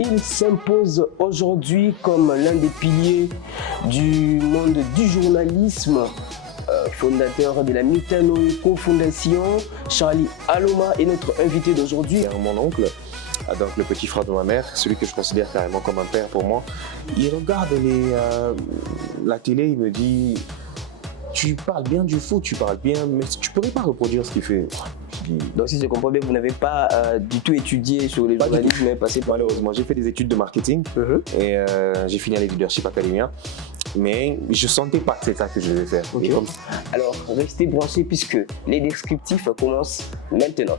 Il s'impose aujourd'hui comme l'un des piliers du monde du journalisme. Fondateur de la Mitano Co-Fondation, Charlie Aloma est notre invité d'aujourd'hui. Mon oncle, donc le petit frère de ma mère, celui que je considère carrément comme un père pour moi, il regarde la télé, il me dit « Tu parles bien du foot, tu parles bien, mais tu pourrais pas reproduire ce qu'il fait ?» Donc si je comprends bien, vous n'avez pas du tout étudié sur les journalistes, mais passé par... Malheureusement, j'ai fait des études de marketing et j'ai fini à la Leadership Academia. Mais je sentais pas que c'est ça que je devais faire. Okay. Alors, restez branchés puisque les descriptifs commencent maintenant.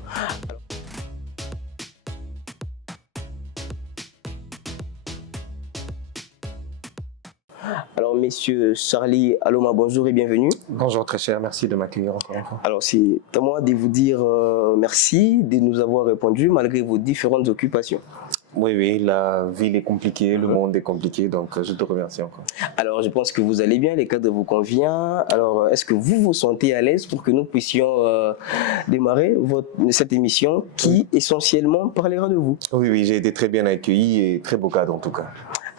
Alors, messieurs Charlie Aloma, bonjour et bienvenue. Bonjour très cher, merci de m'accueillir encore une fois. Alors, c'est à moi de vous dire merci de nous avoir répondu malgré vos différentes occupations. Oui, la ville est compliquée, le monde est compliqué, donc je te remercie encore. Alors, je pense que vous allez bien, les cadres vous conviennent. Alors, est-ce que vous vous sentez à l'aise pour que nous puissions démarrer cette émission qui essentiellement parlera de vous? Oui, j'ai été très bien accueilli et très beau cadre en tout cas.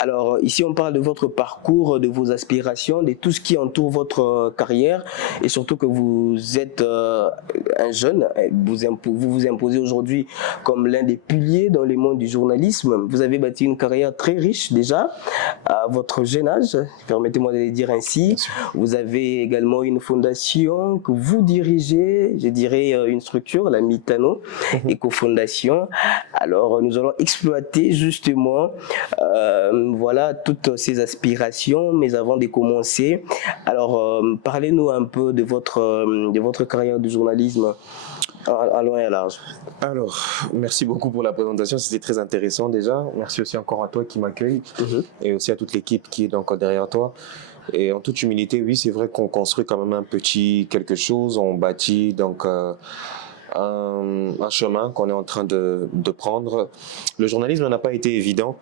Alors ici on parle de votre parcours, de vos aspirations, de tout ce qui entoure votre carrière et surtout que vous êtes un jeune, vous vous imposez aujourd'hui comme l'un des piliers dans le monde du journalisme. Vous avez bâti une carrière très riche déjà à votre jeune âge, permettez-moi de le dire ainsi. Vous avez également une fondation que vous dirigez, je dirais une structure, la Mitano Co-Fondation. Alors nous allons exploiter justement voilà toutes ces aspirations, mais avant de commencer, alors parlez-nous un peu de votre carrière de journalisme à loin et à large. Alors, merci beaucoup pour la présentation, c'était très intéressant déjà. Merci aussi encore à toi qui m'accueille et aussi à toute l'équipe qui est donc derrière toi. Et en toute humilité, oui, c'est vrai qu'on construit quand même un petit quelque chose, on bâtit donc un chemin qu'on est en train de prendre. Le journalisme n'a pas été évident.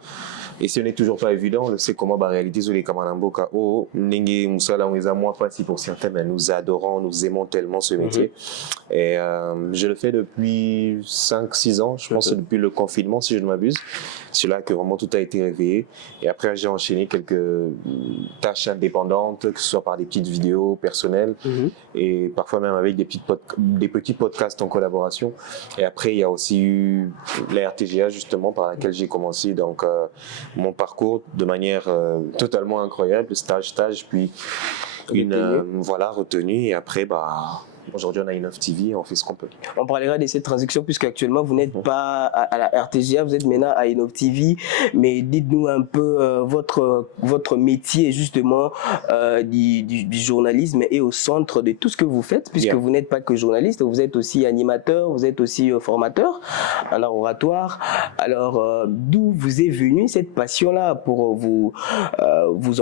Et ce n'est toujours pas évident, on le sait comment réaliser les Kamalamboka. Nengi Moussala, on les a moins facile pour certains, mais nous adorons, nous aimons tellement ce métier. Et je le fais depuis 5-6 ans, je pense que depuis le confinement, si je ne m'abuse. C'est là que vraiment tout a été réveillé. Et après, j'ai enchaîné quelques tâches indépendantes, que ce soit par des petites vidéos personnelles et parfois même avec des petits podcasts en collaboration. Et après, il y a aussi eu la RTGA, justement, par laquelle j'ai commencé donc, mon parcours de manière totalement incroyable, stage, puis une retenue. Et après, aujourd'hui, on a Innov TV et on fait ce qu'on peut. On parlera de cette transaction puisque actuellement vous n'êtes pas à la RTGA, vous êtes maintenant à Innov TV. Mais dites-nous un peu votre métier justement du journalisme est au centre de tout ce que vous faites puisque vous n'êtes pas que journaliste, vous êtes aussi animateur, vous êtes aussi formateur en art oratoire. Alors d'où vous est venue cette passion-là pour vous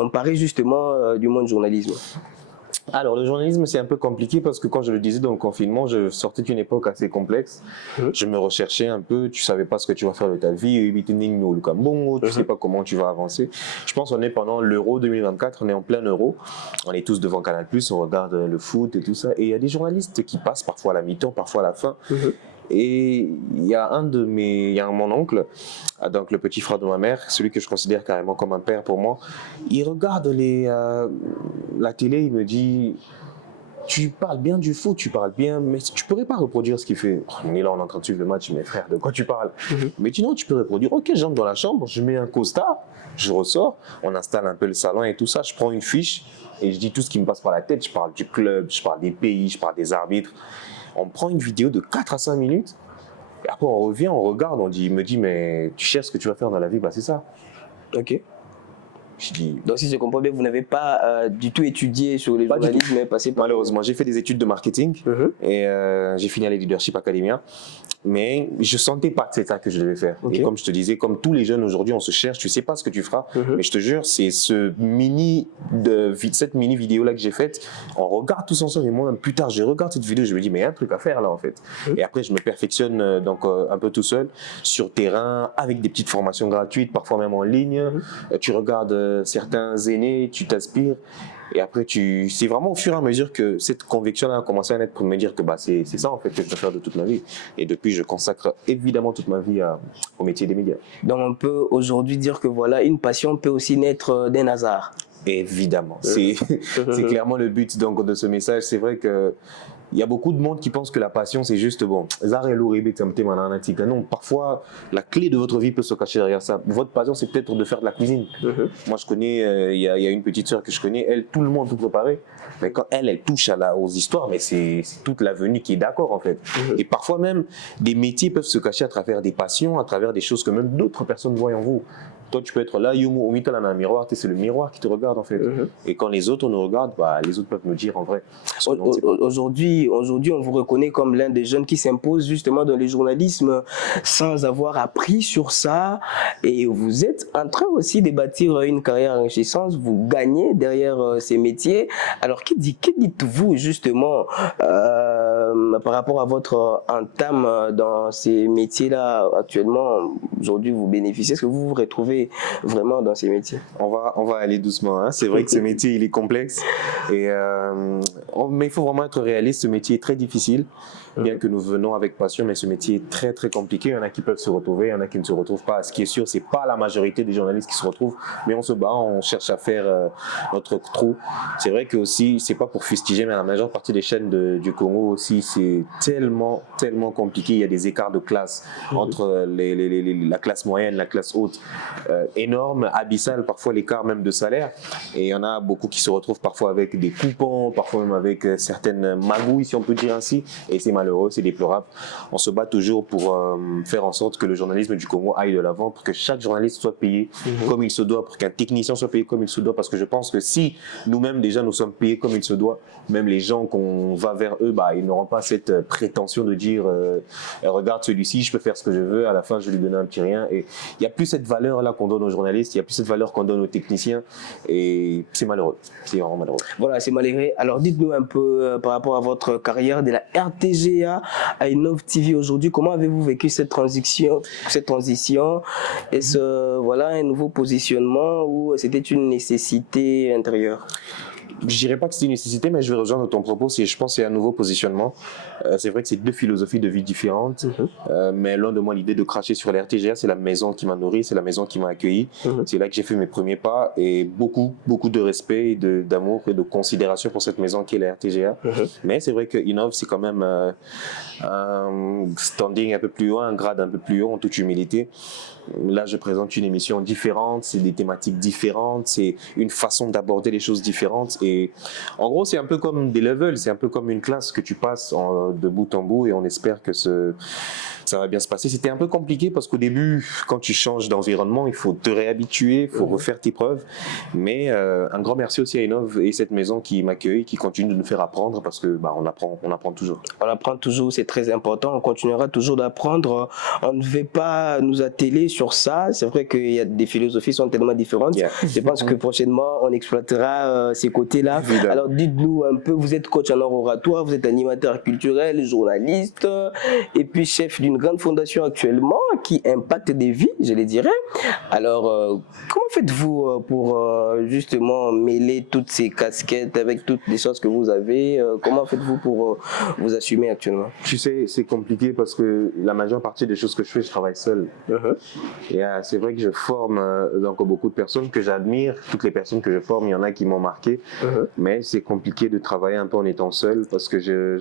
emparer justement du monde du journalisme? Alors, le journalisme, c'est un peu compliqué parce que quand je le disais dans le confinement, je sortais d'une époque assez complexe. Je me recherchais un peu, tu savais pas ce que tu vas faire de ta vie, tu sais pas comment tu vas avancer. Je pense qu'on est pendant l'Euro 2024, on est en plein Euro, on est tous devant Canal+, on regarde le foot et tout ça, et il y a des journalistes qui passent parfois à la mi-temps, parfois à la fin. Et il y a mon oncle, donc le petit frère de ma mère, celui que je considère carrément comme un père pour moi, il regarde la télé, il me dit « Tu parles bien du foot, tu parles bien, mais tu pourrais pas reproduire ce qu'il fait. » On est là, on est en train de suivre le match, mais frère, de quoi tu parles? Mais tu peux reproduire. Ok, j'entre dans la chambre, je mets un costard, je ressors, on installe un peu le salon et tout ça, je prends une fiche et je dis tout ce qui me passe par la tête. Je parle du club, je parle des pays, je parle des arbitres. On prend une vidéo de 4 à 5 minutes, et après on revient, on regarde, il me dit, mais tu cherches ce que tu vas faire dans la vie, c'est ça. Ok. Donc si je comprends bien, vous n'avez pas du tout étudié sur les journalistes, mais passé par... Malheureusement, j'ai fait des études de marketing et j'ai fini à la Leadership Academia. Mais je sentais pas que c'est ça que je devais faire. Et comme je te disais, comme tous les jeunes aujourd'hui, on se cherche, tu sais pas ce que tu feras. Mais je te jure, c'est cette mini vidéo là que j'ai faite. On regarde tous ensemble et moi, plus tard, je regarde cette vidéo, je me dis, mais il y a un truc à faire là en fait. Et après, je me perfectionne donc un peu tout seul sur terrain, avec des petites formations gratuites, parfois même en ligne. Tu regardes certains aînés, tu t'aspires. Et après, c'est vraiment au fur et à mesure que cette conviction-là a commencé à naître pour me dire que c'est ça en fait que je veux faire de toute ma vie. Et depuis, je consacre évidemment toute ma vie au métier des médias. Donc on peut aujourd'hui dire que voilà, une passion peut aussi naître d'un hasard. Évidemment, c'est clairement le but donc, de ce message. C'est vrai que il y a beaucoup de monde qui pense que la passion, c'est juste, bon, non, parfois, la clé de votre vie peut se cacher derrière ça. Votre passion, c'est peut-être de faire de la cuisine. Moi, je connais, il y a une petite sœur que je connais, elle, tout le monde tout préparé. Mais quand elle touche aux histoires, mais c'est toute l'avenue qui est d'accord, en fait. Et parfois même, des métiers peuvent se cacher à travers des passions, à travers des choses que même d'autres personnes voient en vous. Toi, tu peux être là, au milieu, dans un miroir, c'est le miroir qui te regarde en fait. Et quand les autres nous regardent, les autres peuvent nous dire en vrai. Aujourd'hui, on vous reconnaît comme l'un des jeunes qui s'impose justement dans le journalisme sans avoir appris sur ça. Et vous êtes en train aussi de bâtir une carrière enrichissante. Vous gagnez derrière ces métiers. Alors, que dites-vous justement par rapport à votre entame dans ces métiers-là actuellement? Aujourd'hui, vous bénéficiez. Est-ce que vous vous retrouvez vraiment dans ces métiers? On va aller doucement. Hein. C'est vrai que ce métier, il est complexe. Mais il faut vraiment être réaliste. Ce métier est très difficile. Bien que nous venons avec passion, mais ce métier est très très compliqué. Il y en a qui peuvent se retrouver, il y en a qui ne se retrouvent pas. Ce qui est sûr, c'est pas la majorité des journalistes qui se retrouvent, mais on se bat, on cherche à faire notre trou. C'est vrai que aussi, c'est pas pour fustiger, mais la majeure partie des chaînes du Congo aussi, c'est tellement compliqué. Il y a des écarts de classe entre la classe moyenne, la classe haute, énorme, abyssal, parfois l'écart même de salaire. Et il y en a beaucoup qui se retrouvent parfois avec des coupons, parfois même avec certaines magouilles, si on peut dire ainsi. Et c'est malheureux, c'est déplorable. On se bat toujours pour faire en sorte que le journalisme du Congo aille de l'avant, pour que chaque journaliste soit payé comme il se doit, pour qu'un technicien soit payé comme il se doit, parce que je pense que si nous-mêmes déjà nous sommes payés comme il se doit, même les gens qu'on va vers eux, ils n'auront pas cette prétention de dire regarde celui-ci, je peux faire ce que je veux, à la fin je vais lui donner un petit rien. Et il n'y a plus cette valeur-là qu'on donne aux journalistes, il n'y a plus cette valeur qu'on donne aux techniciens, et c'est malheureux, c'est vraiment malheureux. Voilà, c'est malheureux. Alors dites-nous un peu par rapport à votre carrière de la RTGA à Innov TV aujourd'hui, comment avez-vous vécu cette transition? Est-ce un nouveau positionnement ou c'était une nécessité intérieure? Je dirais pas que c'est une nécessité, mais je vais rejoindre ton propos. Je pense que c'est un nouveau positionnement. C'est vrai que c'est deux philosophies de vie différentes, mais loin de moi l'idée de cracher sur la RTGA. C'est la maison qui m'a nourri, c'est la maison qui m'a accueilli. C'est là que j'ai fait mes premiers pas et beaucoup de respect, d'amour et de considération pour cette maison qui est la RTGA. Mais c'est vrai que Innov, c'est quand même un standing un peu plus haut, un grade un peu plus haut en toute humilité. Là, je présente une émission différente, c'est des thématiques différentes, c'est une façon d'aborder les choses différentes. Et en gros, c'est un peu comme des levels, c'est un peu comme une classe que tu passes de bout en bout et on espère que ça va bien se passer. C'était un peu compliqué parce qu'au début, quand tu changes d'environnement, il faut te réhabituer, il faut refaire tes preuves. Mais un grand merci aussi à Innov et cette maison qui m'accueille, qui continue de nous faire apprendre parce que on apprend toujours. On apprend toujours, c'est très important. On continuera toujours d'apprendre. On ne va pas nous atteler sur ça. C'est vrai qu'il y a des philosophies qui sont tellement différentes. Je pense que prochainement, on exploitera ces côtés-là. Alors dites-nous un peu, vous êtes coach en art oratoire, vous êtes animateur culturel, journaliste et puis chef d'une grande fondation actuellement qui impacte des vies, je les dirais. Alors, comment faites-vous pour justement mêler toutes ces casquettes avec toutes les choses que vous avez? Comment faites-vous pour vous assumer actuellement? Tu sais, c'est compliqué parce que la majeure partie des choses que je fais, je travaille seul. Et c'est vrai que je forme donc beaucoup de personnes que j'admire. Toutes les personnes que je forme, il y en a qui m'ont marqué. Mais c'est compliqué de travailler un peu en étant seul parce que je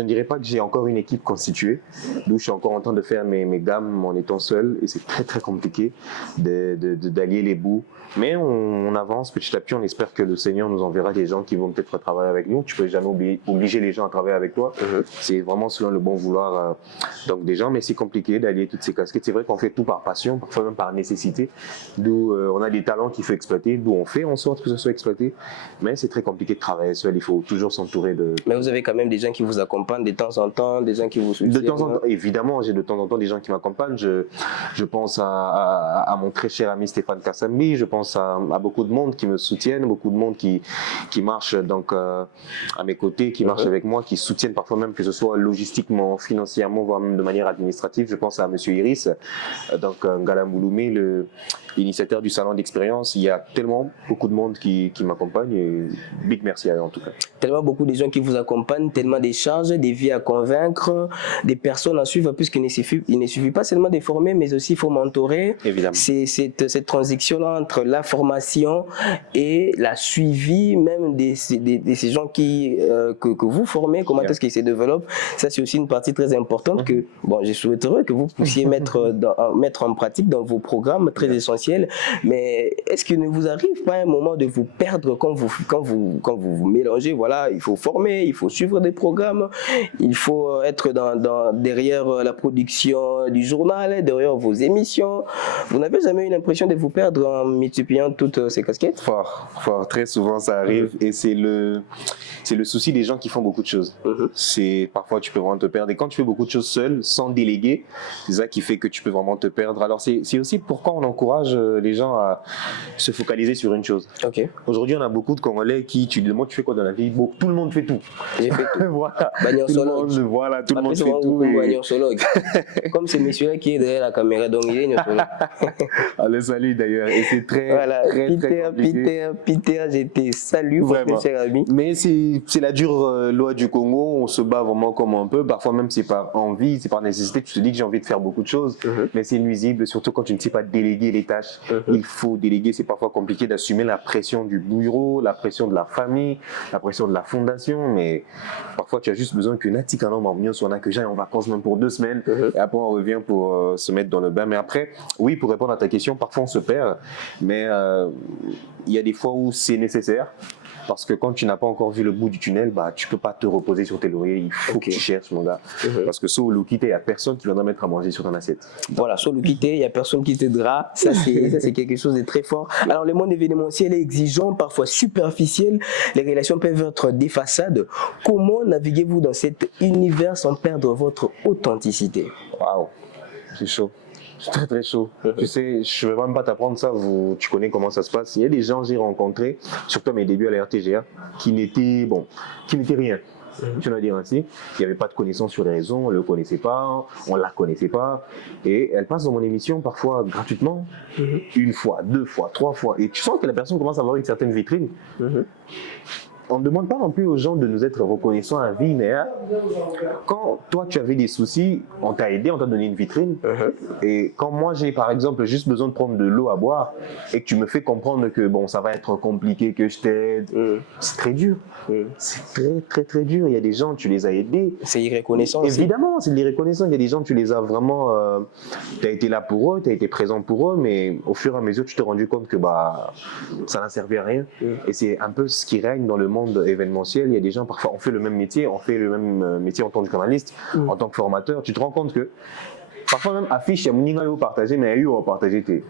ne dirais pas que j'ai encore une équipe constituée, d'où je suis encore en train de faire mes gammes en étant seul et c'est très compliqué d'allier les bouts. Mais on avance petit à petit, on espère que le Seigneur nous enverra des gens qui vont peut-être travailler avec nous. Tu peux jamais obliger les gens à travailler avec toi. C'est vraiment selon le bon vouloir donc des gens, mais c'est compliqué d'allier toutes ces casquettes. C'est vrai qu'on fait tout par passion, parfois même par nécessité, d'où on a des talents qu'il faut exploiter, d'où on fait en sorte que ce soit exploité. Mais c'est très compliqué de travailler seul, il faut toujours s'entourer de... Mais vous avez quand même des gens qui vous accompagnent de temps en temps, des gens qui vous soutiennent? De temps en temps, évidemment, j'ai de temps en temps des gens qui m'accompagnent. Je pense à mon très cher ami Stéphane Kassambi, je pense à beaucoup de monde qui me soutiennent, beaucoup de monde qui marche donc à mes côtés, qui marche avec moi, qui soutiennent parfois même que ce soit logistiquement, financièrement, voire même de manière administrative. Je pense à Monsieur Iris, donc Ngala Mouloumé, l'initiateur du salon d'expérience. Il y a tellement beaucoup de monde qui m'accompagne et big merci à eux en tout cas. Tellement beaucoup de gens qui vous accompagnent, tellement des charges, des vies à convaincre, des personnes à suivre, puisqu'il ne suffit pas seulement de former, mais aussi il faut mentorer. Évidemment. C'est cette transition-là entre la formation et la suivi même de ces gens que vous formez, comment est-ce qu'ils se développent. Ça, c'est aussi une partie très importante que je souhaiterais que vous puissiez mettre en pratique dans vos programmes très essentiels. Mais est-ce qu'il ne vous arrive pas un moment de vous perdre quand vous mélangez, voilà, il faut former, il faut suivre des programmes, il faut être derrière la production du journal, derrière vos émissions. Vous n'avez jamais eu l'impression de vous perdre en multipliant toutes ces casquettes? Fort, très souvent ça arrive et c'est le souci des gens qui font beaucoup de choses. C'est parfois tu peux vraiment te perdre et quand tu fais beaucoup de choses seul, sans déléguer, c'est ça qui fait que tu peux vraiment te perdre. Alors c'est aussi pourquoi on encourage les gens à se focaliser sur une chose. Okay. Aujourd'hui, on a beaucoup de Congolais qui, tu demandes, tu fais quoi dans la vie? Bon, tout le monde fait tout. J'ai fait tout. Voilà. Tout le monde fait tout. Comme ce monsieur-là qui est derrière la caméra, donc il est gnossologue. Le salut d'ailleurs. Et c'est très, voilà. très compliqué. Peter, je te salue, mon cher ami. Mais c'est la dure loi du Congo. On se bat vraiment comme on peut. Parfois même, c'est par envie, c'est par nécessité. Tu te dis que j'ai envie de faire beaucoup de choses, mais c'est nuisible, surtout quand tu ne sais pas déléguer les tâches. Il faut déléguer. C'est parfois compliqué d'assumer la pression du bureau, la pression de la famille, la pression de la fondation, mais parfois tu as juste besoin qu'une attique en homme soit là, que j'aille en vacances même pour 2 semaines, et après on revient pour se mettre dans le bain. Mais après, oui, pour répondre à ta question, parfois on se perd, mais il y a des fois où c'est nécessaire. Parce que quand tu n'as pas encore vu le bout du tunnel, tu ne peux pas te reposer sur tes lauriers. Il faut que tu cherches, mon gars. Parce que sans l'oukité, il n'y a personne qui viendra mettre à manger sur ton assiette. Voilà, sans l'oukité, il n'y a personne qui t'aidera. Ça, c'est quelque chose de très fort. Alors, le monde événementiel est exigeant, parfois superficiel. Les relations peuvent être des façades. Comment naviguez-vous dans cet univers sans perdre votre authenticité? Waouh, c'est chaud. C'est très très chaud. Tu sais, je ne vais même pas t'apprendre ça, tu connais comment ça se passe. Il y a des gens que j'ai rencontrés, surtout à mes débuts à la RTGA, qui n'étaient rien. Je dois dire ainsi. Il n'y avait pas de connaissance sur les réseaux, on ne le connaissait pas, on ne la connaissait pas. Et elle passe dans mon émission parfois gratuitement, 1 fois, 2 fois, 3 fois. Et tu sens que la personne commence à avoir une certaine vitrine. On ne demande pas non plus aux gens de nous être reconnaissants à vie, mais quand toi tu avais des soucis, on t'a aidé, on t'a donné une vitrine. Et quand moi j'ai par exemple juste besoin de prendre de l'eau à boire et que tu me fais comprendre que bon, ça va être compliqué, que je t'aide, c'est très dur. C'est très très très dur. Il y a des gens, tu les as aidés. C'est irreconnaissant. Évidemment, c'est de l'irreconnaissance. Il y a des gens, tu les as vraiment. Tu as été là pour eux, tu as été présent pour eux, mais au fur et à mesure, tu t'es rendu compte que ça n'a servi à rien. Et c'est un peu ce qui règne dans le monde événementiel. Il y a des gens, parfois, on fait le même métier en tant que journaliste, en tant que formateur. Tu te rends compte que parfois même affiche, il y a mon partagé, mais il y a eu partagé tes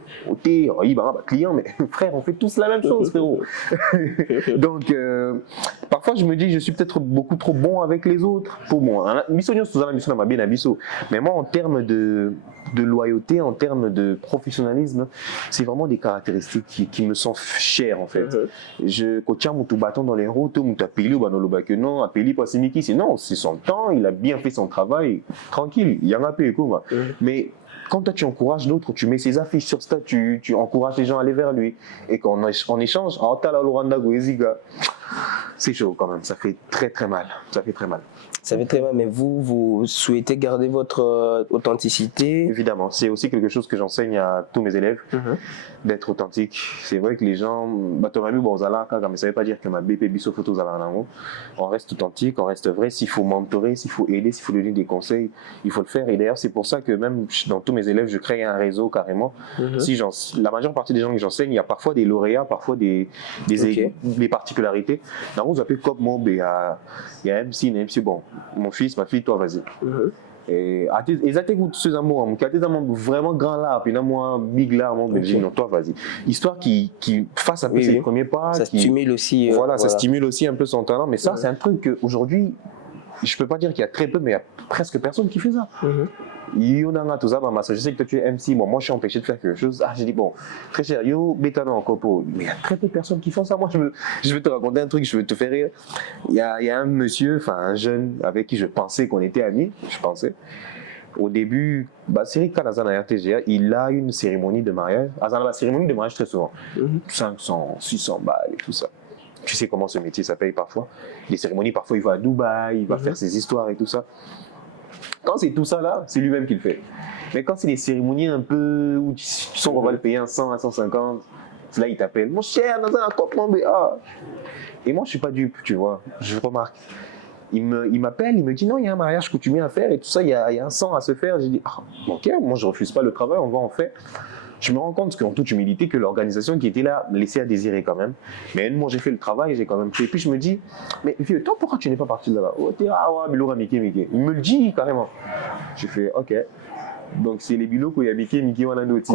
clients, mais frère, on fait tous la même chose, frérot. Donc, parfois je me dis, je suis peut-être beaucoup trop bon avec les autres. Pour moi, mais moi, en termes de loyauté, en termes de professionnalisme, c'est vraiment des caractéristiques qui me sont chères en fait. Je coach mon tout bâton dans les routes, mon appelé ou que non, appelé pas c'est non, c'est son temps, il a bien fait son travail, tranquille, il y en a peu quoi. Mais quand toi tu encourages d'autres, tu mets ses affiches sur ça, tu encourages les gens à aller vers lui et qu'on échange, c'est chaud quand même, ça fait très très mal, ça fait très mal. Ça fait très mal, mais vous souhaitez garder votre authenticité? Évidemment, c'est aussi quelque chose que j'enseigne à tous mes élèves, d'être authentique. C'est vrai que les gens, mais ça ne veut pas dire que ma BP biso photos on reste authentique, on reste vrai. S'il faut mentorer, s'il faut aider, s'il faut donner des conseils, il faut le faire. Et d'ailleurs, c'est pour ça que même dans tous mes élèves, je crée un réseau carrément. La majeure partie des gens que j'enseigne, il y a parfois des lauréats, parfois des particularités. Dans vous appelez comme moi, il y a MC, bon, mon fils, ma fille, toi, vas-y. Et exactement ces amours, qui a des amours vraiment grands là, puis moi big là, mon Belgique, non, toi vas-y. Histoire qui fasse un peu ses premiers pas. Ça stimule aussi. Ça stimule aussi un peu son talent, mais ça c'est un truc qu'aujourd'hui, je peux pas dire qu'il y a très peu, mais il y a presque personne qui fait ça. Je sais que tu es MC, moi je suis empêché de faire quelque chose. J'ai dit bon, très cher, mais il y a très peu de personnes qui font ça. Moi je vais te raconter un truc, je vais te faire rire. Il y a un monsieur, un jeune avec qui je pensais qu'on était amis, Au début, Cyril Kanazana RTGA, il a une cérémonie de mariage. La cérémonie de mariage très souvent. 500, 600 balles et tout ça. Tu sais comment ce métier ça paye parfois. Les cérémonies, parfois il va à Dubaï, il va faire ses histoires et tout ça. Quand c'est tout ça là, c'est lui-même qui le fait. Mais quand c'est des cérémonies un peu où tu sens qu'on va le payer un 100 à 150, là il t'appelle, mon cher, dans un accordement BA. Et moi je suis pas dupe, tu vois, je remarque. Il m'appelle, il me dit non, il y a un mariage coutumier à faire et tout ça, il y a un 100 à se faire. J'ai dit, ok, moi je refuse pas le travail, on va en faire. Je me rends compte qu'en toute humilité, que l'organisation qui était là me laissait à désirer quand même. Mais moi, j'ai fait le travail, j'ai quand même fait. Et puis je me dis, mais vieux, toi, pourquoi tu n'es pas parti de là-bas? Oh, t'es Biloura, Mickey. Il me le dit carrément. J'ai fait, ok. Donc c'est les bilots qu'il y a Mickey, on a d'autres.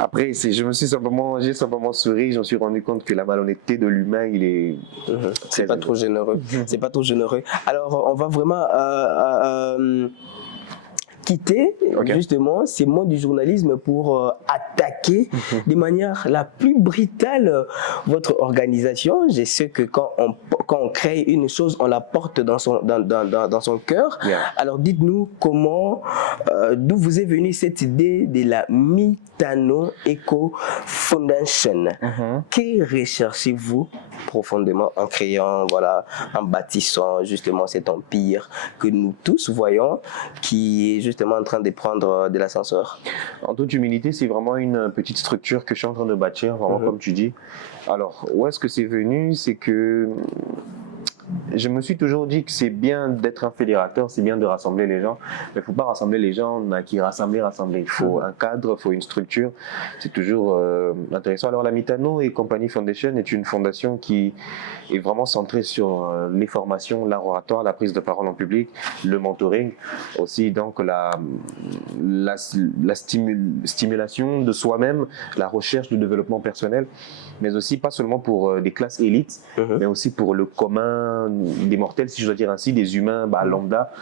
Après, j'ai simplement souri, je me suis rendu compte que la malhonnêteté de l'humain, il est. C'est pas trop généreux. C'est pas trop généreux. Alors, on va vraiment. Quitter justement ces mots du journalisme pour attaquer de manière la plus brutale votre organisation. Je sais que quand on crée une chose, on la porte dans son cœur. Yeah. Alors dites-nous comment, d'où vous est venue cette idée de la Mitano Eco Foundation. Que recherchez-vous profondément en créant, en bâtissant justement cet empire que nous tous voyons, qui est justement en train de prendre de l'ascenseur? En toute humilité, c'est vraiment une petite structure que je suis en train de bâtir, vraiment comme tu dis. Alors, où est-ce que c'est venu? C'est que je me suis toujours dit que c'est bien d'être un fédérateur, c'est bien de rassembler les gens, mais il ne faut pas rassembler les gens qui rassembler. Il faut un cadre, il faut une structure. C'est toujours intéressant. Alors la Mitano et Compagnie Foundation est une fondation qui est vraiment centrée sur les formations, l'art oratoire, la prise de parole en public, le mentoring, aussi donc la stimulation de soi-même, la recherche du développement personnel, mais aussi pas seulement pour des classes élites, mais aussi pour le commun des mortels, si je dois dire ainsi, des humains lambda,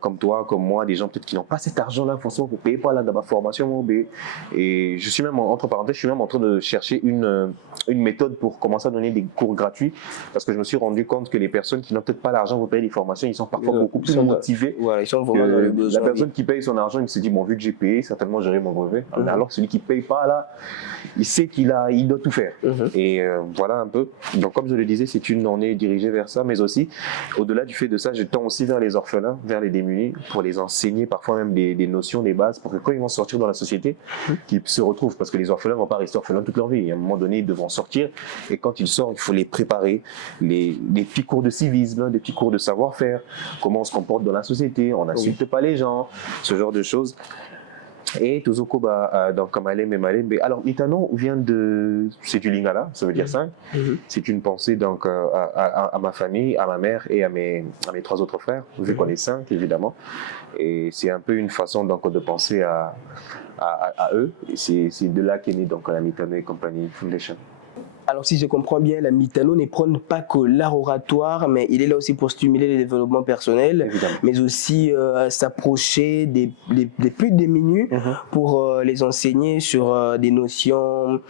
comme toi, comme moi, des gens peut-être qui n'ont pas cet argent-là, forcément, vous ne payez pas là dans ma formation. Et je suis même, entre parenthèses, je suis même en train de chercher une méthode pour commencer à donner des cours gratuits, parce que je me suis rendu compte que les personnes qui n'ont peut-être pas l'argent pour payer les formations, ils sont parfois beaucoup plus motivés. Voilà, ils sont vraiment dans le besoin. La personne qui paye son argent, il se dit, bon, vu que j'ai payé, certainement j'aurai mon brevet. Alors celui qui ne paye pas, là, il sait il doit tout faire. Et voilà un peu. Donc comme je le disais, on est dirigé vers ça, mais aussi, au-delà du fait de ça, je tends aussi vers les orphelins, vers les démunis, pour les enseigner parfois même des notions, des bases, pour que quand ils vont sortir dans la société, qu'ils se retrouvent, parce que les orphelins ne vont pas rester orphelins toute leur vie. À un moment donné, ils devront sortir, et quand ils sortent, il faut les préparer, des petits cours de civisme, des petits cours de savoir-faire, comment on se comporte dans la société, on n'insulte pas les gens, ce genre de choses. Et Tozoko, donc Kamalem et Malembe. Alors, Mitano c'est du Lingala, ça veut dire 5. C'est une pensée donc à ma famille, à ma mère et à mes 3 autres frères, vu qu'on est 5 évidemment. Et c'est un peu une façon donc de penser à eux. Et c'est de là qu'est née donc la Mitano et Compagnie Foundation. Alors si je comprends bien, la Mitano ne prône pas que l'art oratoire, mais il est là aussi pour stimuler le développement personnel, mais aussi s'approcher des plus démunis pour les enseigner sur des notions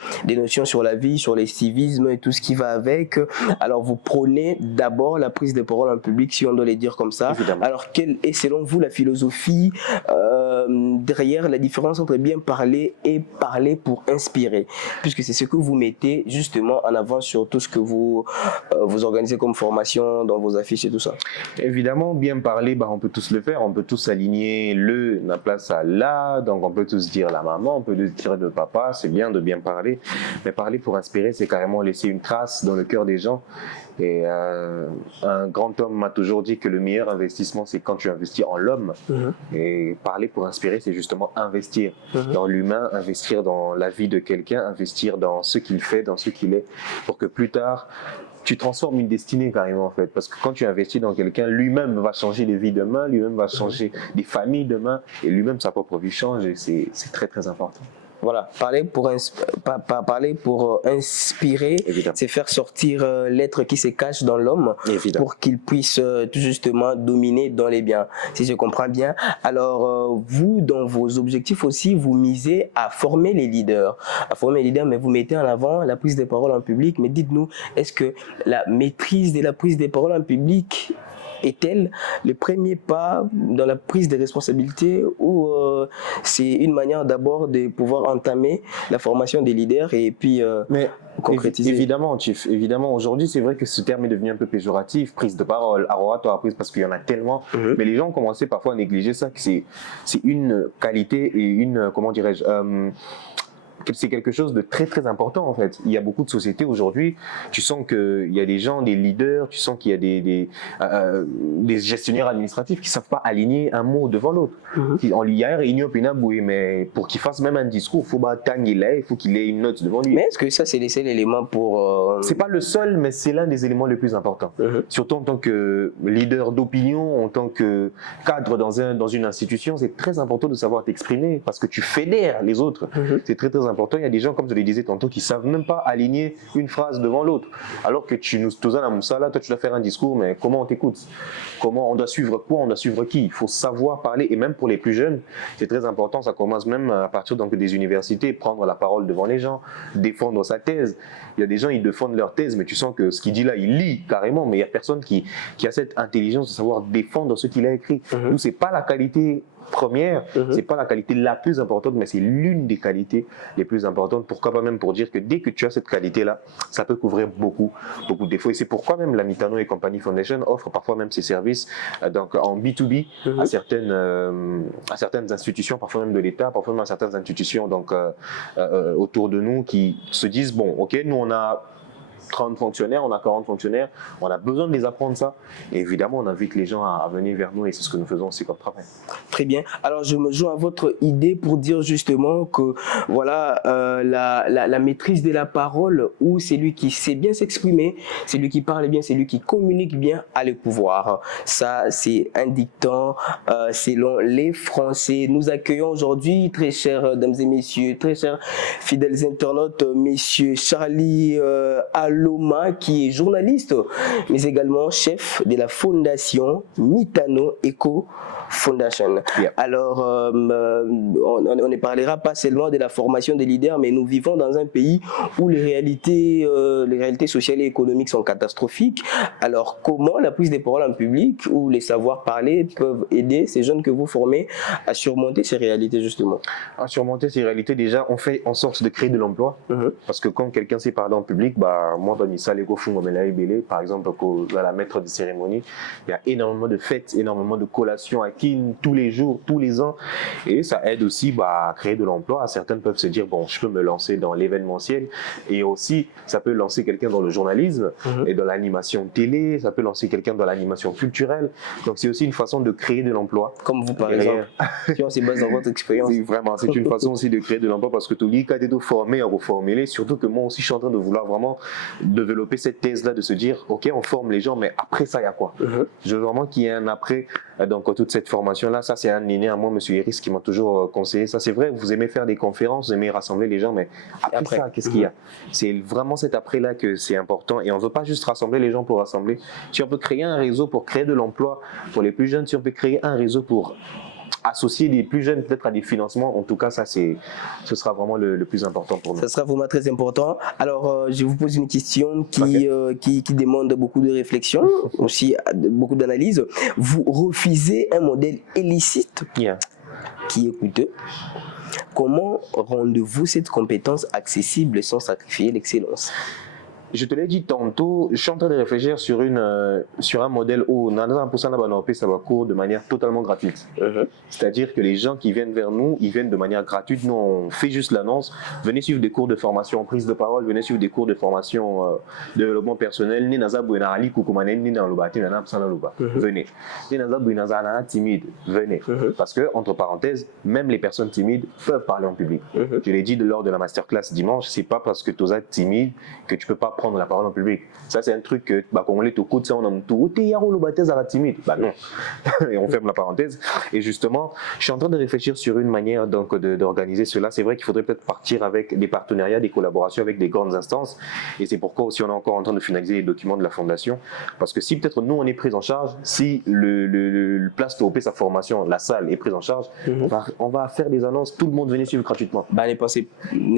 sur la vie, sur les civismes et tout ce qui va avec. Alors vous prônez d'abord la prise de parole en public, si on doit les dire comme ça. Alors quelle est selon vous la philosophie derrière la différence entre bien parler et parler pour inspirer, puisque c'est ce que vous mettez justement en avant sur tout ce que vous organisez comme formation dans vos affiches et tout ça? Évidemment, bien parler, on peut tous le faire, on peut tous aligner la place à là, donc on peut tous dire la maman, on peut tous dire le papa, c'est bien de bien parler, mais parler pour inspirer, c'est carrément laisser une trace dans le cœur des gens. Et un grand homme m'a toujours dit que le meilleur investissement, c'est quand tu investis en l'homme. Et parler pour inspirer, c'est justement investir dans l'humain, investir dans la vie de quelqu'un, investir dans ce qu'il fait, dans ce qu'il est, pour que plus tard, tu transformes une destinée carrément en fait. Parce que quand tu investis dans quelqu'un, lui-même va changer les vies demain, lui-même va changer des familles demain, et lui-même sa propre vie change, et c'est très très important. Voilà, parler pour inspirer, c'est faire sortir l'être qui se cache dans l'homme pour qu'il puisse tout justement dominer dans les biens, si je comprends bien. Alors vous, dans vos objectifs aussi, vous misez à former les leaders, mais vous mettez en avant la prise de parole en public. Mais dites-nous, est-ce que la maîtrise de la prise de parole en public est-elle le premier pas dans la prise de responsabilités ou c'est une manière d'abord de pouvoir entamer la formation des leaders et puis Mais concrétiser? évidemment, Chief, évidemment, aujourd'hui, c'est vrai que ce terme est devenu un peu péjoratif, prise de parole, oratoire, prise, parce qu'il y en a tellement. Mais les gens ont commencé parfois à négliger ça, que c'est une qualité et une, comment dirais-je, c'est quelque chose de très très important en fait. Il y a beaucoup de sociétés aujourd'hui, tu sens qu'il y a des gens, des leaders, tu sens qu'il y a des gestionnaires administratifs qui ne savent pas aligner un mot devant l'autre. Il y a une réunion, mais pour qu'il fasse même un discours, il faut il faut qu'il ait une note devant lui. Mais est-ce que ça c'est le seul élément pour... C'est pas le seul, mais c'est l'un des éléments les plus importants. Surtout en tant que leader d'opinion, en tant que cadre dans une institution, c'est très important de savoir t'exprimer parce que tu fédères les autres. C'est très très important. Il y a des gens, comme je le disais tantôt, qui ne savent même pas aligner une phrase devant l'autre. Alors que tu nous as la moussa là, toi tu dois faire un discours, mais comment on t'écoute? Comment on doit suivre quoi? On doit suivre qui? Il faut savoir parler. Et même pour les plus jeunes, c'est très important. Ça commence même à partir donc, des universités, prendre la parole devant les gens, défendre sa thèse. Il y a des gens, ils défendent leur thèse, mais tu sens que ce qu'il dit là, il lit carrément, mais il n'y a personne qui a cette intelligence de savoir défendre ce qu'il a écrit. Donc, ce n'est pas la qualité première, c'est pas la qualité la plus importante, mais c'est l'une des qualités les plus importantes. Pourquoi pas même pour dire que dès que tu as cette qualité-là, ça peut couvrir beaucoup de défauts. Et c'est pourquoi même la Mitano et Compagnie Foundation offre parfois même ses services donc en B2B à certaines institutions, parfois même de l'État, parfois même à certaines institutions donc, autour de nous qui se disent, bon, ok, nous on a 30 fonctionnaires, on a 40 fonctionnaires, on a besoin de les apprendre ça. Et évidemment, on invite les gens à venir vers nous et c'est ce que nous faisons aussi comme travail. Très bien. Alors, je me joins à votre idée pour dire justement que voilà, la maîtrise de la parole ou c'est lui qui sait bien s'exprimer, c'est lui qui parle bien, c'est lui qui communique bien a le pouvoir. Ça, c'est un dicton selon les Français. Nous accueillons aujourd'hui, très chers dames et messieurs, très chers fidèles internautes, messieurs Charlie Aloma, qui est journaliste, mais également chef de la fondation Mitano Eco Foundation. Alors, on ne parlera pas seulement de la formation des leaders, mais nous vivons dans un pays où les réalités sociales et économiques sont catastrophiques. Alors, comment la prise des paroles en public ou les savoirs parler peuvent aider ces jeunes que vous formez à surmonter ces réalités, justement? À surmonter ces réalités, déjà, on fait en sorte de créer de l'emploi. Parce que quand quelqu'un sait parler en public, moi, dans l'Issa, par exemple, à la maître de cérémonie, il y a énormément de fêtes, énormément de collations à tous les jours, tous les ans, et ça aide aussi à créer de l'emploi. Certaines peuvent se dire, bon, je peux me lancer dans l'événementiel, et aussi, ça peut lancer quelqu'un dans le journalisme et dans l'animation télé, ça peut lancer quelqu'un dans l'animation culturelle, donc c'est aussi une façon de créer de l'emploi. Comme vous, par exemple, qui on se base dans votre expérience. Vraiment, c'est une façon aussi de créer de l'emploi, parce que tu as été formé à reformuler, surtout que moi aussi, je suis en train de vouloir vraiment développer cette thèse-là, de se dire, ok, on forme les gens, mais après ça, il y a quoi? Je veux vraiment qu'il y ait un après, donc toute cette formation-là. Ça, c'est un aîné à moi, M. Iris, qui m'a toujours conseillé ça. C'est vrai, vous aimez faire des conférences, vous aimez rassembler les gens, mais après ça, qu'est-ce qu'il y a? C'est vraiment cet après-là que c'est important. Et on ne veut pas juste rassembler les gens pour rassembler. Si on peut créer un réseau pour créer de l'emploi pour les plus jeunes, si on peut créer un réseau pour associer les plus jeunes peut-être à des financements, en tout cas, ça, ce sera vraiment le plus important pour nous. Ça sera vraiment très important. Alors, je vous pose une question qui demande beaucoup de réflexion, aussi beaucoup d'analyse. Vous refusez un modèle illicite qui est coûteux. Comment rendez-vous cette compétence accessible sans sacrifier l'excellence? Je te l'ai dit tantôt, je suis en train de réfléchir sur un modèle où on a ça va cours de manière totalement gratuite. C'est-à-dire que les gens qui viennent vers nous, ils viennent de manière gratuite. Nous, on fait juste l'annonce. Venez suivre des cours de formation en prise de parole, venez suivre des cours de formation de développement personnel. Venez. Timide, venez. Parce que, entre parenthèses, même les personnes timides peuvent parler en public. Je l'ai dit lors de la masterclass dimanche, c'est pas parce que tu es timide que tu peux pas prendre la parole en public. Ça, c'est un truc que, quand on est au coup de ça, on a tout. Timide. Bah non. Et on ferme la parenthèse. Et justement, je suis en train de réfléchir sur une manière donc d'organiser cela. C'est vrai qu'il faudrait peut-être partir avec des partenariats, des collaborations avec des grandes instances. Et c'est pourquoi aussi on est encore en train de finaliser les documents de la fondation. Parce que si peut-être nous, on est pris en charge, si le place TOP, sa formation, la salle est prise en charge, on va faire des annonces, tout le monde venez suivre gratuitement. Bah, ne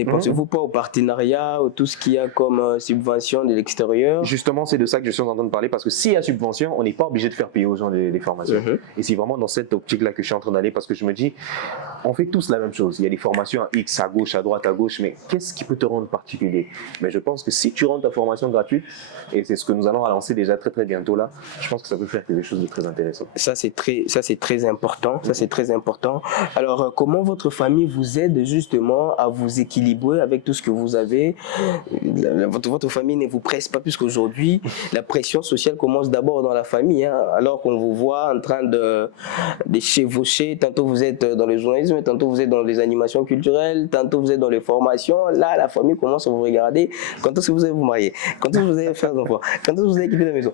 pensez-vous pas au partenariat, tout ce qu'il y a comme subvention subventions de l'extérieur. Justement, c'est de ça que je suis en train de parler parce que s'il y a subvention, on n'est pas obligé de faire payer aux gens les formations. Et c'est vraiment dans cette optique-là que je suis en train d'aller parce que je me dis, on fait tous la même chose. Il y a des formations à X, à gauche, à droite, à gauche, mais qu'est-ce qui peut te rendre particulier? Mais je pense que si tu rends ta formation gratuite, et c'est ce que nous allons lancer déjà très très bientôt là, je pense que ça peut faire quelque chose de très intéressant. Ça c'est très important. Ça c'est très important. Alors comment votre famille vous aide justement à vous équilibrer avec tout ce que vous avez? Votre famille ne vous presse pas puisque aujourd'hui la pression sociale commence d'abord dans la famille, hein, alors qu'on vous voit en train de chevaucher. Tantôt vous êtes dans le journalisme, tantôt vous êtes dans les animations culturelles, tantôt vous êtes dans les formations. Là la famille commence à vous regarder. Quand est-ce que vous allez vous marier? Quand est-ce que vous allez faire des enfants? Quand est-ce que vous allez quitter la maison?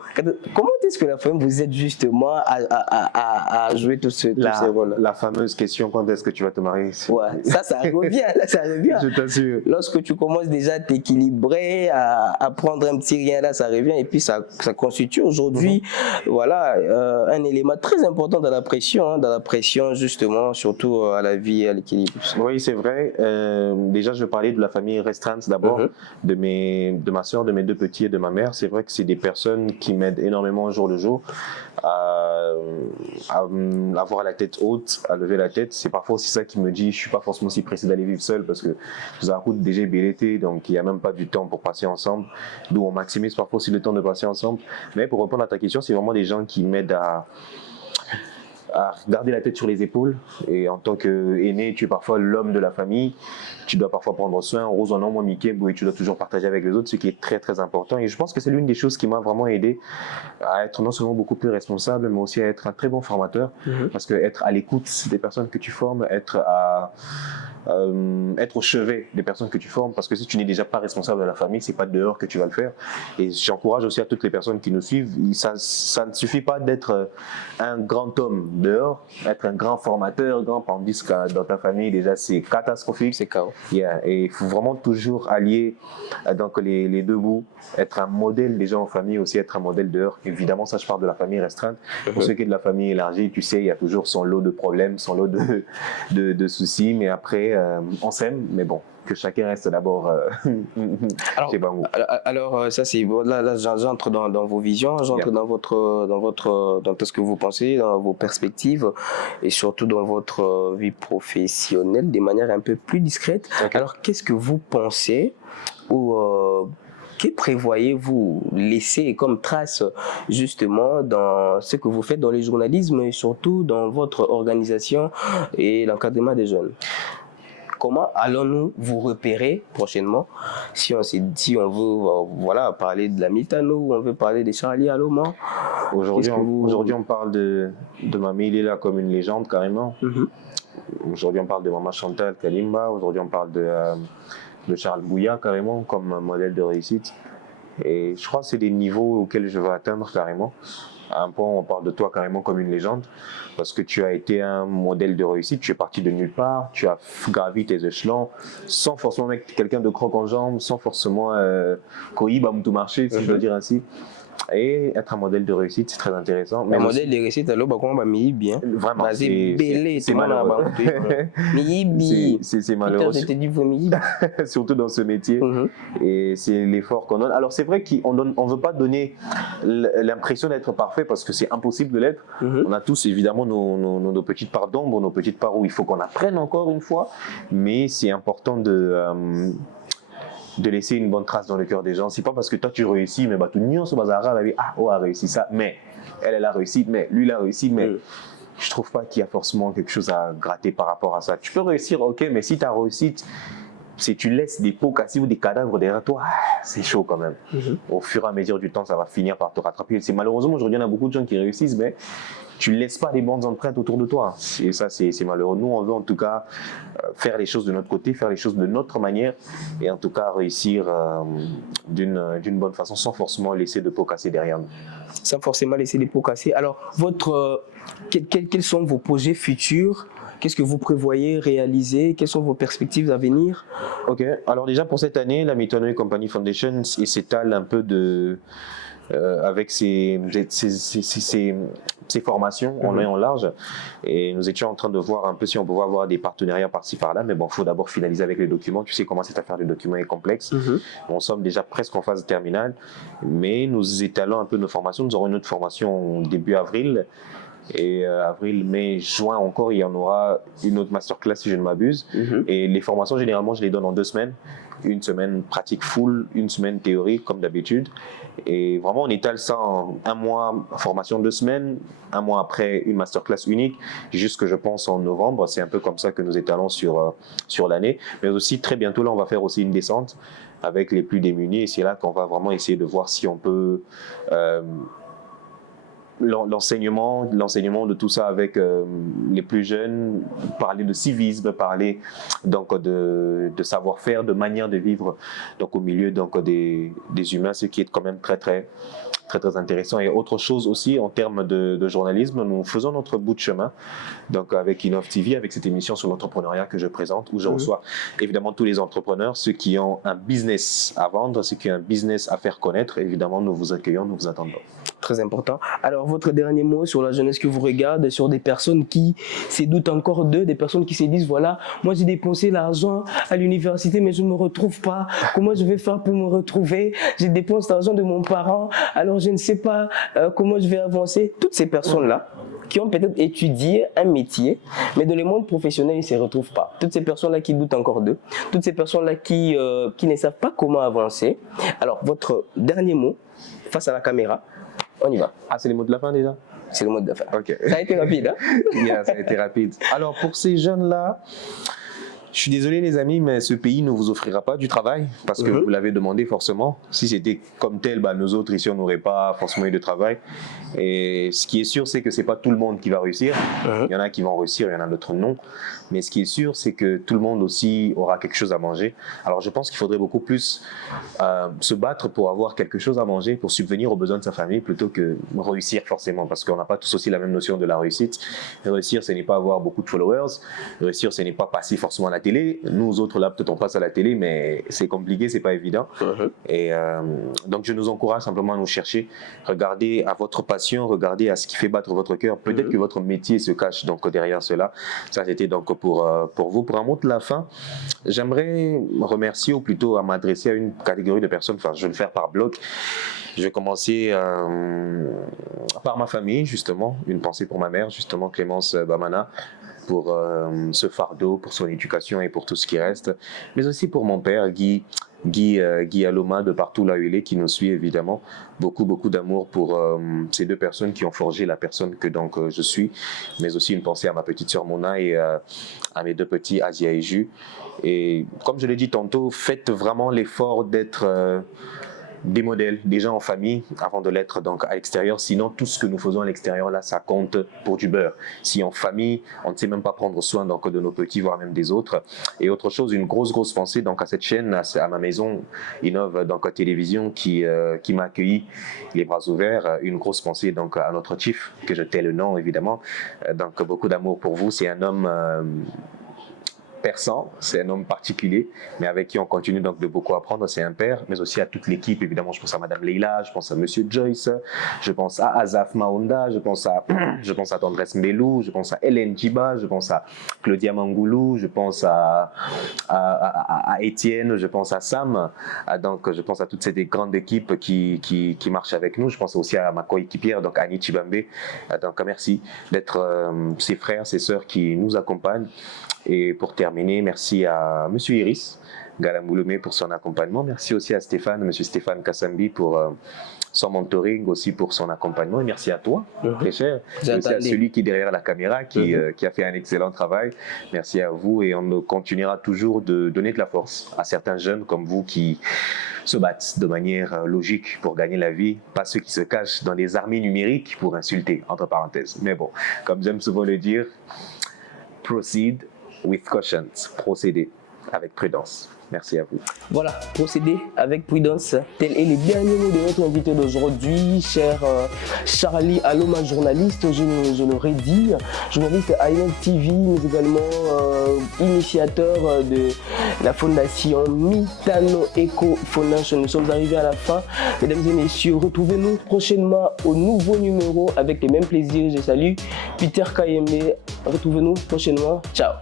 Comment est-ce que la famille vous aide justement à jouer tous ces rôles? La fameuse question, quand est-ce que tu vas te marier? Ouais, ça revient, là, ça revient. Je t'assure. Lorsque tu commences déjà à t'équilibrer, à prendre un petit rien là, ça revient et puis ça constitue aujourd'hui voilà, un élément très important dans la pression justement, surtout à la vie, à l'équilibre. Oui, c'est vrai. Déjà, je vais parler de la famille restreinte d'abord, de ma soeur, de mes deux petits et de ma mère. C'est vrai que c'est des personnes qui m'aident énormément au jour le jour à avoir la tête haute, à lever la tête. C'est parfois aussi ça qui me dit, je suis pas forcément si pressé d'aller vivre seul parce que je vous raconte déjà BLT, donc il n'y a même pas du temps pour passer ensemble. D'où on maximise parfois aussi le temps de passer ensemble. Mais pour répondre à ta question, c'est vraiment des gens qui m'aident à garder la tête sur les épaules. Et en tant qu'aîné, tu es parfois l'homme de la famille. Tu dois parfois prendre soin. Rose en moi, Mickey, et tu dois toujours partager avec les autres, ce qui est très très important. Et je pense que c'est l'une des choses qui m'a vraiment aidé à être non seulement beaucoup plus responsable, mais aussi à être un très bon formateur. Parce que être à l'écoute des personnes que tu formes, être au chevet des personnes que tu formes, parce que si tu n'es déjà pas responsable de la famille, c'est pas dehors que tu vas le faire. Et j'encourage aussi à toutes les personnes qui nous suivent, ça ne suffit pas d'être un grand homme dehors, être un grand formateur, tandis que dans ta famille déjà c'est catastrophique, c'est chaos. Et il faut vraiment toujours allier donc les deux bouts, être un modèle déjà en famille, aussi être un modèle dehors. Évidemment, ça je parle de la famille restreinte. Pour ce qui est de la famille élargie, tu sais, il y a toujours son lot de problèmes, son lot de soucis, mais après on s'aime, mais bon, que chacun reste d'abord alors ça c'est là j'entre dans vos visions, j'entre dans tout ce que vous pensez, dans vos perspectives et surtout dans votre vie professionnelle de manière un peu plus discrète. Alors qu'est-ce que vous pensez ou que prévoyez-vous laisser comme trace justement dans ce que vous faites dans le journalisme et surtout dans votre organisation et l'encadrement des jeunes? Comment allons-nous vous repérer prochainement si on veut parler de la Mitano ou on veut parler de Charlie Aloma? Aujourd'hui, on parle de Mamie Lila comme une légende carrément. Aujourd'hui, on parle de Maman Chantal Kalimba. Aujourd'hui, on parle de Charles Bouya carrément comme modèle de réussite. Et je crois que c'est des niveaux auxquels je veux atteindre carrément. À un point, on parle de toi carrément comme une légende parce que tu as été un modèle de réussite. Tu es parti de nulle part, tu as gravi tes échelons sans forcément être quelqu'un de croc en jambe, sans forcément coïb à tout marché, si je dois dire ainsi. Et être un modèle de réussite, c'est très intéressant. Mais un modèle de réussite, alors, on va m'y bien. Vraiment, c'est malheureux. C'est malheureux. Surtout dans ce métier. Et c'est l'effort qu'on donne. Alors, c'est vrai qu'on ne veut pas donner l'impression d'être parfait parce que c'est impossible de l'être. On a tous évidemment nos petites parts d'ombre, nos petites parts où il faut qu'on apprenne encore une fois. Mais c'est important de laisser une bonne trace dans le cœur des gens. C'est pas parce que toi tu réussis, mais tout le monde se bazar a réussi ça, mais elle a réussi, mais lui il a réussi, mais je trouve pas qu'il y a forcément quelque chose à gratter par rapport à ça. Tu peux réussir, ok, mais si ta réussite, si tu laisses des pots cassés ou des cadavres derrière toi, c'est chaud quand même. Au fur et à mesure du temps, ça va finir par te rattraper. C'est malheureusement aujourd'hui, on a beaucoup de gens qui réussissent, mais tu ne laisses pas des bonnes empreintes autour de toi. Et ça, c'est malheureux. Nous, on veut en tout cas faire les choses de notre côté, faire les choses de notre manière et en tout cas réussir d'une bonne façon sans forcément laisser de pots cassés derrière nous. Sans forcément laisser des pots cassés. Alors, quels sont vos projets futurs Qu'est-ce que vous prévoyez réaliser? Quelles sont vos perspectives à venir? Ok, alors déjà pour cette année, la Metanoï Company Foundation s'étale un peu avec ses formations en long et en large. Et nous étions en train de voir un peu si on pouvait avoir des partenariats par-ci par-là. Mais bon, il faut d'abord finaliser avec les documents. Tu sais comment cette affaire de documents est complexe. On sommes déjà presque en phase terminale. Mais nous étalons un peu nos formations. Nous aurons une autre formation début avril. Et avril, mai, juin encore, il y en aura une autre masterclass si je ne m'abuse. Et les formations, généralement, je les donne en 2 semaines. Une semaine pratique full, une semaine théorie, comme d'habitude. Et vraiment, on étale ça en 1 mois, formation 2 semaines, 1 mois après, une masterclass unique, jusque, je pense, en novembre. C'est un peu comme ça que nous étalons sur l'année. Mais aussi, très bientôt, là, on va faire aussi une descente avec les plus démunis. Et c'est là qu'on va vraiment essayer de voir si on peut... l'enseignement de tout ça avec les plus jeunes, parler de civisme, parler donc de savoir-faire, de manière de vivre donc au milieu donc des humains, ce qui est quand même très intéressant. Et autre chose aussi en termes de journalisme, nous faisons notre bout de chemin donc avec Innov TV, avec cette émission sur l'entrepreneuriat que je présente, où je reçois évidemment tous les entrepreneurs, ceux qui ont un business à vendre, ceux qui ont un business à faire connaître. Évidemment, nous vous accueillons, nous vous attendons. Très important. Alors, votre dernier mot sur la jeunesse que vous regardez, sur des personnes qui se doutent encore d'eux, des personnes qui se disent, voilà, moi j'ai dépensé l'argent à l'université, mais je ne me retrouve pas. Comment je vais faire pour me retrouver? J'ai dépensé l'argent de mon parent, alors je ne sais pas comment je vais avancer. Toutes ces personnes-là, qui ont peut-être étudié un métier, mais dans le monde professionnel, ils ne se retrouvent pas. Toutes ces personnes-là qui doutent encore d'eux, toutes ces personnes-là qui ne savent pas comment avancer. Alors, votre dernier mot face à la caméra, on y va. Ah, c'est les mots de la fin déjà? C'est le mot de la fin. Ok. Ça a été rapide, hein? Yeah, ça a été rapide. Alors, pour ces jeunes-là, je suis désolé les amis, mais ce pays ne vous offrira pas du travail parce que vous l'avez demandé forcément. Si c'était comme tel, bah, nous autres ici, on n'aurait pas forcément eu de travail. Et ce qui est sûr, c'est que ce n'est pas tout le monde qui va réussir. Il y en a qui vont réussir, il y en a d'autres non. Mais ce qui est sûr, c'est que tout le monde aussi aura quelque chose à manger. Alors je pense qu'il faudrait beaucoup plus se battre pour avoir quelque chose à manger, pour subvenir aux besoins de sa famille, plutôt que réussir forcément. Parce qu'on n'a pas tous aussi la même notion de la réussite. Réussir, ce n'est pas avoir beaucoup de followers. Réussir, ce n'est pas passer forcément à la télé. Nous autres, là, peut-être on passe à la télé, mais c'est compliqué, c'est pas évident. Et donc je nous encourage simplement à nous chercher. Regardez à votre passion, regardez à ce qui fait battre votre cœur. Peut-être que votre métier se cache donc derrière cela. Ça, c'était donc pour vous. Pour un mot de la fin, j'aimerais remercier, ou plutôt à m'adresser à une catégorie de personnes. Enfin, je vais le faire par bloc. Je vais commencer par ma famille, justement. Une pensée pour ma mère, justement, Clémence Bamana, pour ce fardeau, pour son éducation et pour tout ce qui reste. Mais aussi pour mon père, Guy Aloma, de partout là où il est, qui nous suit évidemment. Beaucoup d'amour pour ces 2 personnes qui ont forgé la personne que donc je suis. Mais aussi une pensée à ma petite sœur Mona et à mes 2 petits, Asia et Ju. Et comme je l'ai dit tantôt, faites vraiment l'effort d'être... des modèles, déjà en famille, avant de l'être donc à l'extérieur. Sinon, tout ce que nous faisons à l'extérieur, là, ça compte pour du beurre. Si en famille, on ne sait même pas prendre soin donc, de nos petits, voire même des autres. Et autre chose, une grosse pensée donc, à cette chaîne, à ma maison, Innov donc, Télévision, qui m'a accueilli les bras ouverts. Une grosse pensée donc, à notre chief, que je tais le nom, évidemment. Donc, beaucoup d'amour pour vous. C'est un homme... persan, c'est un homme particulier, mais avec qui on continue donc de beaucoup apprendre. C'est un père, mais aussi à toute l'équipe. Évidemment, je pense à Madame Leila, je pense à Monsieur Joyce, je pense à Azaf Maonda, je pense à Tendresse Mbelou, je pense à Hélène Djiba, je pense à Claudia Mangoulou, je pense à Étienne, je pense à Sam. Donc, je pense à toutes ces grandes équipes qui marchent avec nous. Je pense aussi à ma coéquipière, donc Annie Chibambe. Donc, merci d'être ses frères, ses sœurs qui nous accompagnent. Et pour terminer, merci à Monsieur Iris Galamboulomé pour son accompagnement. Merci aussi à Monsieur Stéphane Kassambi pour son mentoring, aussi pour son accompagnement. Et merci à toi, très cher. Merci à celui qui est derrière la caméra, qui a fait un excellent travail. Merci à vous et on continuera toujours de donner de la force à certains jeunes comme vous qui se battent de manière logique pour gagner la vie, pas ceux qui se cachent dans des armées numériques pour insulter, entre parenthèses. Mais bon, comme j'aime souvent le dire, proceed with caution, procéder avec prudence. Merci à vous. Voilà, procédez avec prudence. Tel est les derniers mots de notre invité d'aujourd'hui, cher Charlie Aloma, journaliste, je le redis, journaliste à INET TV, mais également initiateur de la fondation Mitano Eco Foundation. Nous sommes arrivés à la fin. Mesdames et messieurs, retrouvez-nous prochainement au nouveau numéro avec les mêmes plaisirs. Je salue Peter Kayembe. Retrouvez-nous prochainement. Ciao.